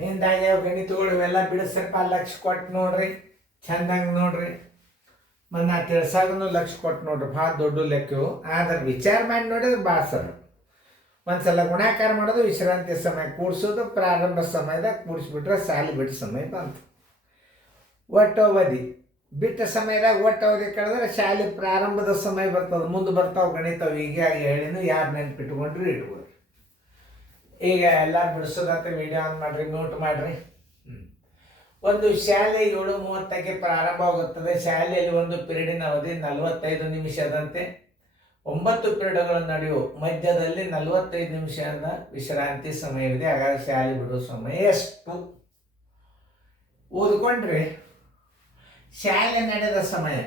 ಹಿಂದಾಗೆ ಗಣಿತಗಳು ಇವೆಲ್ಲ ಬಿಡಿಸ್ರಪ್ಪ ಲಕ್ಷ ಕೊಟ್ಟು ನೋಡ್ರಿ, ಚಂದಂಗೆ ನೋಡ್ರಿ. ಮತ್ತು ನಾ ತಿಳ್ಸಾಗೂ ಲಕ್ಷ ಕೊಟ್ಟು ನೋಡ್ರಿ, ಭಾಳ ದೊಡ್ಡ ಲೆಕ್ಕವು. ಆದ್ರೆ ವಿಚಾರ ಮಾಡಿ ನೋಡಿದ್ರೆ ಭಾಳ ಸರ. ಒಂದ್ಸಲ ಗುಣಾಕಾರ ಮಾಡೋದು, ವಿಶ್ರಾಂತಿ ಸಮಯ ಕೂಡಿಸೋದು, ಪ್ರಾರಂಭ ಸಮಯದಾಗ ಕೂಡಿಸ್ಬಿಟ್ರೆ ಸಾಲಿ ಬಿಟ್ಟ ಸಮಯ ಬಂತು. ಒಟ್ಟು ಅವಧಿ ಬಿಟ್ಟ ಸಮಯದಾಗ ಒಟ್ಟು ಅವಧಿ ಕಳೆದ್ರೆ ಶಾಲೆ ಪ್ರಾರಂಭದ ಸಮಯ ಬರ್ತದೆ, ಮುಂದೆ ಬರ್ತಾವೆ ಗಣಿತಾವೆ. ಈಗ ಹೇಳಿನು, ಯಾರು ನೆನ್ಪಿಟ್ಕೊಂಡ್ರಿ ಇಟ್ಕೊಳ್ರಿ. ಈಗ ಎಲ್ಲರೂ ಬಿಡಿಸೋದತ್ತ ವಿಡಿಯೋ ಆನ್ ಮಾಡಿರಿ, ನೋಟ್ ಮಾಡಿರಿ. ಒಂದು ಶಾಲೆ 7:30ಕ್ಕೆ ಪ್ರಾರಂಭವಾಗುತ್ತದೆ. ಶಾಲೆಯಲ್ಲಿ ಒಂದು ಪಿರಿಯಡಿನ ಅವಧಿ 45 ನಿಮಿಷದಂತೆ 9 ಪಿರಿಯಡ್ಗಳು ನಡೆಯುವ ಮಧ್ಯದಲ್ಲಿ 45 ನಿಮಿಷದ ವಿಶ್ರಾಂತಿ ಸಮಯವಿದೆ. ಹಾಗಾದ್ರೆ ಶಾಲೆ ಬಿಡುವ ಸಮಯ ಎಷ್ಟು? ಓದ್ಕೊಂಡ್ರಿ. ಶಾಲೆ ನಡೆದ ಸಮಯ,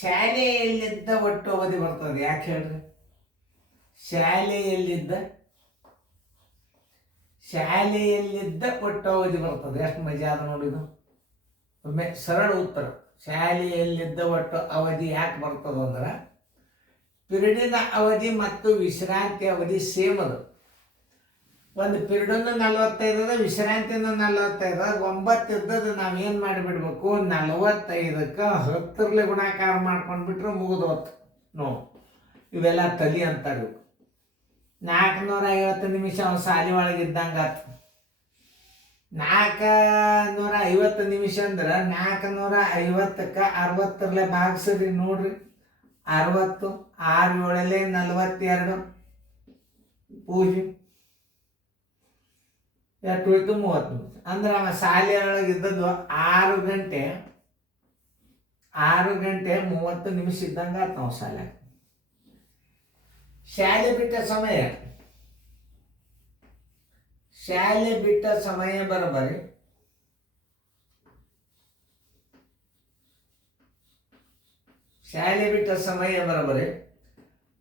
ಶಾಲೆಯಲ್ಲಿದ್ದ ಒಟ್ಟು ಅವಧಿ ಬರ್ತದೆ. ಯಾಕೆ ಹೇಳ್ರಿ? ಶಾಲೆಯಲ್ಲಿದ್ದ ಒಟ್ಟು ಅವಧಿ ಬರ್ತದೆ. ಎಷ್ಟು ಮಜಾ ಅದ ನೋಡಿದು. ಒಮ್ಮೆ ಸರಳ ಉತ್ತರ. ಶಾಲೆಯಲ್ಲಿದ್ದ ಒಟ್ಟು ಅವಧಿ ಯಾಕೆ ಬರ್ತದೆ ಅಂದ್ರೆ, ಪಿರಿಯಡಿನ ಅವಧಿ ಮತ್ತು ವಿಶ್ರಾಂತಿ ಅವಧಿ ಸೇಮ್ ಅದು. ಒಂದು ಪಿರಿಯಡನ್ನು 45 ಅದ, ವಿಶ್ರಾಂತಿನ 45 ಅದ. 9 ಇದ್ದದ್ದು ನಾವೇನು ಮಾಡಿಬಿಡ್ಬೇಕು, 45ಕ್ಕೆ 10ರಲ್ಲಿ ಗುಣಾಕಾರ ಮಾಡ್ಕೊಂಡ್ಬಿಟ್ರೆ ಮುಗಿದೋತ್ತು. ಇವೆಲ್ಲ ತಲಿ ಅಂತಾರೆ. 450 ನಿಮಿಷ ಅವ್ನು ಶಾಲೆ ಒಳಗಿದ್ದಂಗೆ ಆತು. 450 ನಿಮಿಷ ಅಂದ್ರೆ 450ಕ್ಕೆ 60ರಲ್ಲೇ ಭಾಗಿಸ್ರಿ ನೋಡ್ರಿ. 60 6 7 42 ಪೂಜೆ ಎಷ್ಟು ಹೋಯ್ತು? 30 ನಿಮಿಷ. ಅಂದ್ರೆ ಅವ ಶಾಲೆ ಒಳಗಿದ್ದದ್ದು 6 ಗಂಟೆ 30 ನಿಮಿಷ ಇದ್ದಂಗೆ ಆತು ನಾವು ಶಾಲೆ. ಶಾಲೆ ಬಿಟ್ಟ ಸಮಯ ಬರೋಬ್ಬರಿ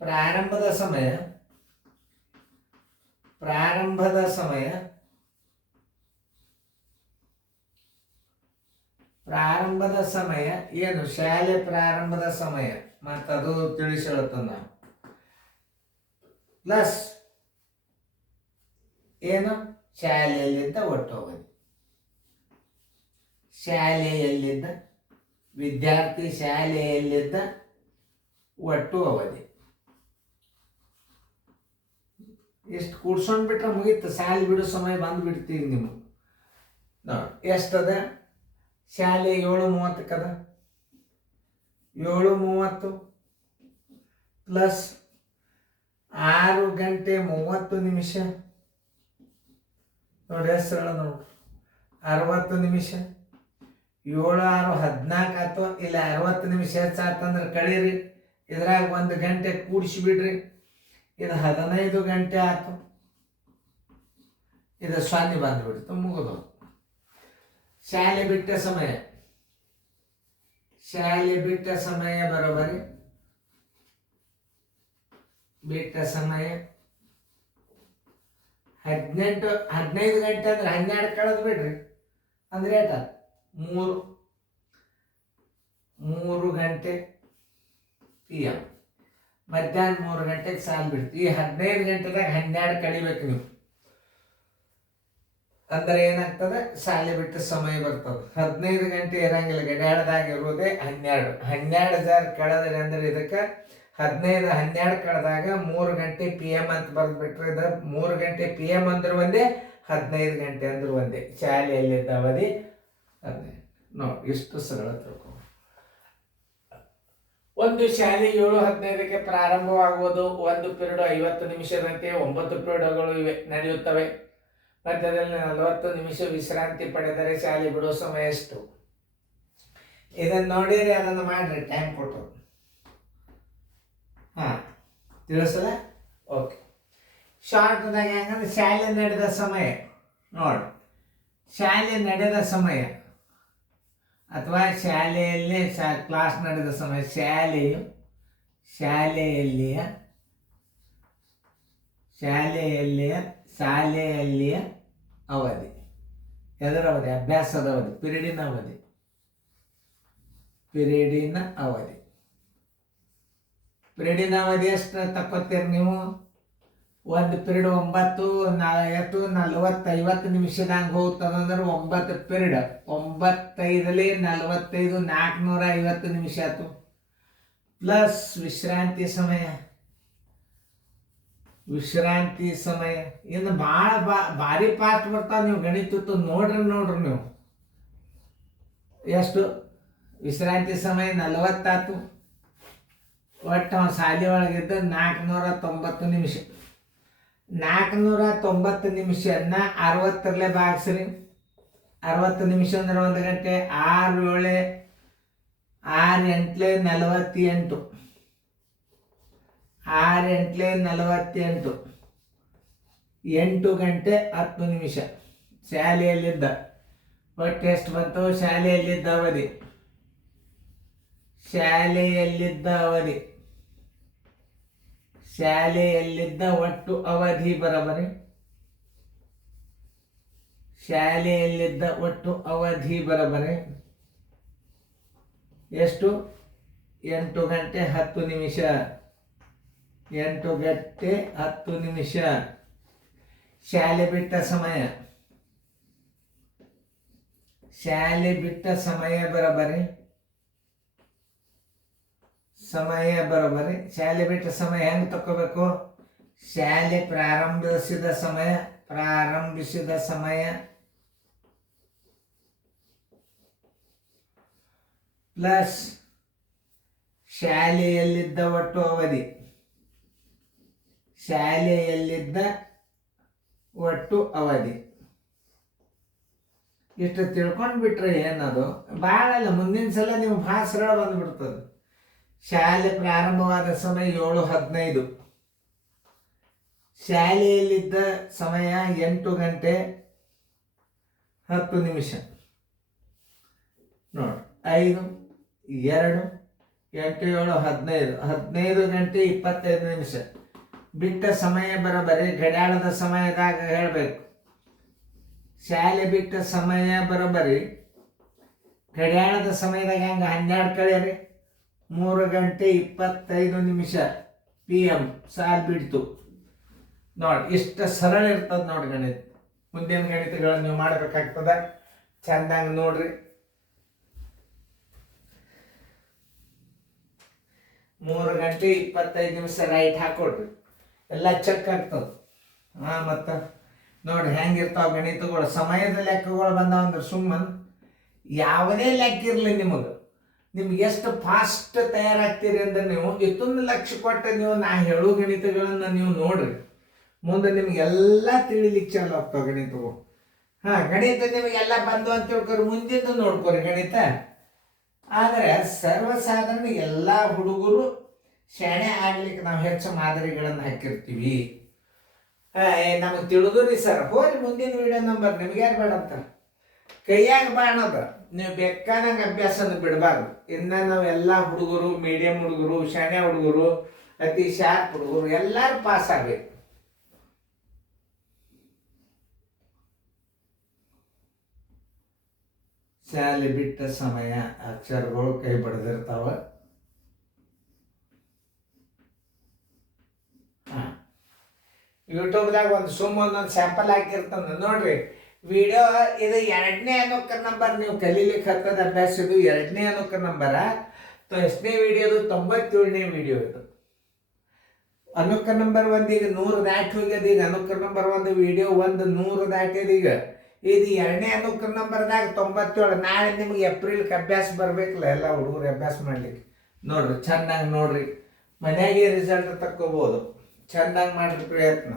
ಪ್ರಾರಂಭದ ಸಮಯ ಏನು? ಶಾಲೆ ಪ್ರಾರಂಭದ ಸಮಯ ಮತ್ತದು ತಿಳಿಸಿ ಹೇಳ್ತದ ನಾವು. ಪ್ಲಸ್ ಏನು? ಶಾಲೆಯಲ್ಲಿದ್ದ ಒಟ್ಟು ಅವಧಿ. ವಿದ್ಯಾರ್ಥಿ ಶಾಲೆಯಲ್ಲಿದ್ದ ಒಟ್ಟು ಅವಧಿ ಎಷ್ಟು ಕೂಡ್ಸೊಂಡ್ಬಿಟ್ರೆ ಮುಗೀತು. ಶಾಲೆ ಬಿಡೋ ಸಮಯ ಬಂದುಬಿಡ್ತೀವಿ ನೀವು. ನೋಡಿ ಎಷ್ಟದ? ಶಾಲೆ 7:30 7:30 ಪ್ಲಸ್ 6 ಗಂಟೆ 30 ನಿಮಿಷ. ನೋಡಿ ಎಷ್ಟು ನೋಡ್ರಿ, 60 ನಿಮಿಷ. 7 6 14 ಆಯ್ತು. ಇಲ್ಲ 60 ನಿಮಿಷ ಹೆಚ್ಚಾತಂದ್ರೆ ಕಳೀರಿ. ಇದ್ರಾಗ 1 ಗಂಟೆ ಕೂಡಿಸಿಬಿಡ್ರಿ. ಇದು 15 ಗಂಟೆ ಆಯ್ತು. ಇದು 0 ಬಂದುಬಿಡ್ತು, ಮುಗಿದು. ಶಾಲೆ ಬಿಟ್ಟ ಸಮಯ ಬರೋಬರಿ 15 ಗಂಟೆ ಅಂದ್ರೆ 12 ಕಳೆದು ಬಿಡ್ರಿ. ಅಂದ್ರೆ ಏಟ 3 ಗಂಟೆ PM. ಮಧ್ಯಾಹ್ನ 3 ಗಂಟೆಗೆ ಸಾಲು ಬಿಡ್ತೀವಿ. ಈ 15 ಗಂಟೆದಾಗ 12 ಕಳಿಬೇಕು ನೀವು. ಅಂದ್ರೆ ಏನಾಗ್ತದೆ? ಶಾಲೆ ಬಿಟ್ಟ ಸಮಯ ಬರ್ತದೆ. 15 ಗಂಟೆ ಇರಂಗಿಲ್ಲ, ಗಡಿಯಾರದಾಗ ಇರೋದೇ 12 ಕಳೆದ್ರಿ ಅಂದ್ರೆ ಇದಕ್ಕೆ 12 ಕಳೆದಾಗ 3 ಗಂಟೆ PM ಅಂತ ಬರೆದ್ಬಿಟ್ರೆ ಇದು 3 ಗಂಟೆ PM ಅಂದ್ರೆ ಒಂದೇ, 15 ಗಂಟೆ ಅಂದ್ರೆ ಒಂದೇ. ಶಾಲೆಯಲ್ಲಿದ್ದ ಅವಧಿ 15. ನೋಡಿ ಇಷ್ಟು ಸರಳ ತಿಳ್ಕೊ. ಒಂದು ಶಾಲೆ 7:15ಕ್ಕೆ ಪ್ರಾರಂಭವಾಗುವುದು. ಒಂದು ಪಿರಿಯಡ್ 50 ನಿಮಿಷದಂತೆ 9 ಪಿರಿಯಡ್ಗಳು ನಡೆಯುತ್ತವೆ. ಮಧ್ಯದಲ್ಲಿ 40 ನಿಮಿಷ ವಿಶ್ರಾಂತಿ ಪಡೆದರೆ ಶಾಲೆ ಬಿಡುವ ಸಮಯ ಎಷ್ಟು? ಇದನ್ನು ನೋಡಿರಿ, ಅದನ್ನು ಮಾಡ್ರಿ ಟೈಮ್ ಕೊಟ್ಟು. ತಿಳಿಸಲ್ಲ? ಓಕೆ. ಶಾರ್ಟ್ದಾಗ ಹೆಂಗಂದ್ರೆ ಶಾಲೆ ನಡೆದ ಸಮಯ ನೋಡಿ. ಶಾಲೆ ನಡೆದ ಸಮಯ ಅಥವಾ ಶಾಲೆಯಲ್ಲಿ ಕ್ಲಾಸ್ ನಡೆದ ಸಮಯ. ಶಾಲೆಯಲ್ಲಿಯ ಅವಧಿ. ಎದರ ಅವಧಿ? ಅಭ್ಯಾಸದ ಅವಧಿ, ಪಿರಿಯಡಿನ ಅವಧಿ ಎಷ್ಟು ತಕ್ಕೊತೀರಿ ನೀವು? ಒಂದು ಪಿರಿಯಡ್ 9 40 50 ನಿಮಿಷದಂಗೆ ಹೋಗ್ತದಂದ್ರೆ 9 ಪಿರಿಯಡ್ 9 45 450 ನಿಮಿಷ ಆಯ್ತು. ಪ್ಲಸ್ ವಿಶ್ರಾಂತಿ ಸಮಯ ಇನ್ನು ಭಾರಿ ಫಾಸ್ಟ್ ಬರ್ತಾವ. ನೀವು ಗಣಿತ ನೋಡ್ರಿ ನೀವು ಎಷ್ಟು ವಿಶ್ರಾಂತಿ ಸಮಯ 40 ಆಯ್ತು. ಒಟ್ಟು ಅವ್ನು ಶಾಲೆ ಒಳಗಿದ್ದ 490 ನಿಮಿಷ. 490 ನಿಮಿಷನ 60 ಭಾಗಿಸ್ರಿ. 60 ನಿಮಿಷ ಅಂದ್ರೆ 1 ಗಂಟೆ. 6 8 48. 6 8 48. 8 ಗಂಟೆ 10 ನಿಮಿಷ ಶಾಲೆಯಲ್ಲಿದ್ದ. ಒಟ್ಟು ಎಷ್ಟು ಬಂತು? ಶಾಲೆಯಲ್ಲಿದ್ದ ಒಟ್ಟು ಅವಧಿ ಬರಬರಿ. ಶಾಲೆಯಲ್ಲಿದ್ದ ಒಟ್ಟು ಅವಧಿ ಬರಬರಿ ಎಷ್ಟು? 8 ಗಂಟೆ 10 ನಿಮಿಷ. 8 ಗಂಟೆ 10 ನಿಮಿಷ. ಶಾಲೆ ಬಿಟ್ಟ ಸಮಯ ಬರಬರಿ. ಶಾಲೆ ಬಿಟ್ಟ ಸಮಯ ಹೆಂಗೆ ತಗೋಬೇಕು? ಶಾಲೆ ಪ್ರಾರಂಭಿಸಿದ ಸಮಯ ಪ್ಲಸ್ ಶಾಲೆಯಲ್ಲಿದ್ದ ಒಟ್ಟು ಅವಧಿ. ಇಷ್ಟು ತಿಳ್ಕೊಂಡು ಬಿಟ್ರೆ ಏನದು ಭಾಳ ಅಲ್ಲ. ಮುಂದಿನ ಸಲ ನೀವು ಭಾಳ ಸರಳ ಬಂದ್ಬಿಡ್ತದೆ. ಶಾಲೆ ಪ್ರಾರಂಭವಾದ ಸಮಯ 7:15. ಶಾಲೆಯಲ್ಲಿದ್ದ ಸಮಯ 8 ಗಂಟೆ 10 ನಿಮಿಷ. ನೋಡಿ 5 2 8 7 15. 15 ಗಂಟೆ 25 ನಿಮಿಷ. ಬಿಟ್ಟ ಸಮಯ ಬರೋಬರಿ ಗಡಿಯಾಳದ ಸಮಯದಾಗ ಹೇಳಬೇಕು. ಶಾಲೆ ಬಿಟ್ಟ ಸಮಯ ಬರೋಬರಿ ಗಡಿಯಾಳದ ಸಮಯದಾಗ ಹೆಂಗೆ 12 ಕಳೆಯರಿ 3 ಗಂಟೆ 25 ನಿಮಿಷ PM ಸಾಲ್ ಬಿಡ್ತು. ನೋಡಿ ಇಷ್ಟು ಸರಳ ಇರ್ತದೆ ನೋಡಿ ಗಣಿತ. ಮುಂದಿನ ಗಣಿತಗಳನ್ನು ನೀವು ಮಾಡಬೇಕಾಗ್ತದೆ. ಚಂದಂಗೆ ನೋಡ್ರಿ. 3 ಗಂಟೆ 25 ನಿಮಿಷ ರೈಟ್ ಹಾಕೊಡ್ರಿ, ಎಲ್ಲ ಚೆಕ್ ಆಗ್ತದೆ. ಮತ್ತು ನೋಡಿ ಹೆಂಗಿರ್ತಾವ ಗಣಿತಗಳು. ಸಮಯದ ಲೆಕ್ಕಗಳು ಬಂದಾವಂದ್ರೆ ಸುಮ್ಮನೆ ಯಾವುದೇ ಲೆಕ್ಕ ಇರಲಿ ನಿಮ್ಗೆ ಎಷ್ಟು ಫಾಸ್ಟ್ ತಯಾರಾಗ್ತೀರಿ ಅಂದ್ರೆ ನೀವು ಇದೊಂದು ಲಕ್ಷ್ಯ ಕೊಟ್ಟು ನೀವು ನಾ ಹೇಳೋ ಗಣಿತಗಳನ್ನು ನೀವು ನೋಡ್ರಿ. ಮುಂದೆ ನಿಮ್ಗೆಲ್ಲ ತಿಳಿಲಿಕ್ಕೆ ಚಾಲು ಆಗ್ತಾವ ಗಣಿತಗಳು. ಗಣಿತ ನಿಮಗೆಲ್ಲ ಬಂದು ಅಂತ ತಿಳ್ಕೊರಿ, ಮುಂದಿನ ನೋಡ್ಕೊರಿ ಗಣಿತ. ಆದರೆ ಸರ್ವಸಾಧಾರಣ ಎಲ್ಲ ಹುಡುಗರು ಶಾಣೆ ಆಗ್ಲಿಕ್ಕೆ ನಾವು ಹೆಚ್ಚು ಮಾದರಿಗಳನ್ನು ಹಾಕಿರ್ತೀವಿ. ನಮಗೆ ತಿಳಿದ್ರಿ ಸರ್, ಹೋರಿ ಮುಂದಿನ ವಿಡಿಯೋ ನಂಬರ್ ನಿಮ್ಗೆ ಯಾರು ಬೇಡ ಅಂತ ಕೈಯಾಗ ಬಾಣದ ನೀವು ಬೇಕಾದಂಗೆ ಅಭ್ಯಾಸನ ಬಿಡಬಾರ್ದು. ಇನ್ನು ನಾವೆಲ್ಲ ಹುಡುಗರು, ಮೀಡಿಯಂ ಹುಡುಗರು, ಶಾಣೆ ಹುಡುಗರು, ಅತಿ ಶಾರ್ಪ್ ಹುಡುಗರು ಎಲ್ಲರೂ ಪಾಸ್ ಆಗಬೇಕು. ಶಾಲೆ ಬಿಟ್ಟ ಸಮಯ ಅಕ್ಷರಗಳು ಕೈ ಬಡ್ದಿರ್ತಾವ. ಯೂಟ್ಯೂಬ್ದಾಗ ಒಂದೊಂದು ಸ್ಯಾಂಪಲ್ ಹಾಕಿರ್ತಾನೆ ನೋಡ್ರಿ ವಿಡಿಯೋ. ಇದು 2ನೇ ಅನುಕ ನಂಬರ್ ನೀವು ಕಲೀಲಿಕ್ಕೆ ಹತ್ತದ ಅಭ್ಯಾಸ. ಇದು 2ನೇ ಅನುಕ ನಂಬರ. ಎಷ್ಟನೇ ವಿಡಿಯೋದು? 97ನೇ ವಿಡಿಯೋ ಇದು. ಅನುಕ ನಂಬರ್ 1 ಈಗ 100 ದಾಟಿ ಹೋಗ್ಯದ. ಈಗ ಅನುಕ ನಂಬರ್ 1 ವಿಡಿಯೋ 100 ದಾಟ್ಯದ. ಈಗ ಇದು 2ನೇ ಅನುಕ ನಂಬರ್ದಾಗ 97. ನಾಳೆ ನಿಮ್ಗೆ ಏಪ್ರಿಲ್ಗೆ ಅಭ್ಯಾಸ ಬರಬೇಕಲ್ಲ ಎಲ್ಲ ಹುಡುಗರು ಅಭ್ಯಾಸ ಮಾಡ್ಲಿಕ್ಕೆ. ನೋಡ್ರಿ ಚೆನ್ನಾಗಿ ನೋಡ್ರಿ, ಮನೆಯಾಗೆ ರಿಸಲ್ಟ್ ತಕ್ಕೋಬೋದು. ಚೆನ್ನಾಗಿ ಮಾಡಿದ ಪ್ರಯತ್ನ.